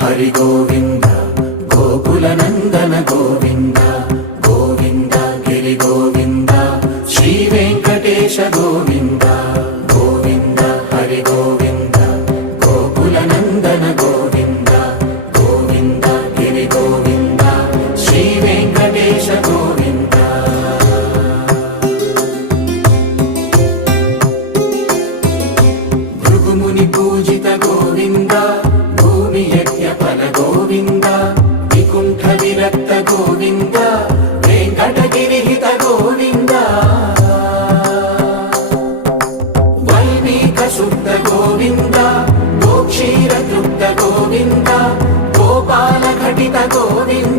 హరి గోవింద గోకుల నందన గోవింద గోవింద గిరి గోవింద శ్రీ వెంకటేశ గోవింద గోవింద హరి గోవింద గోకుల నందన గోవింద గోవింద గిరి గోవింద శ్రీ వెంకటేశ గోవింద. భృగుముని పూజిత గోవింద భూమి యజ్ఞ ఫల గోవింద వికుంఠ విరక్త గోవింద వెంకటగిరిహిత గోవింద వైదిక శుద్ధ గోవింద గోక్షీర తృప్త గోవింద గోపాల ఘటిత గోవింద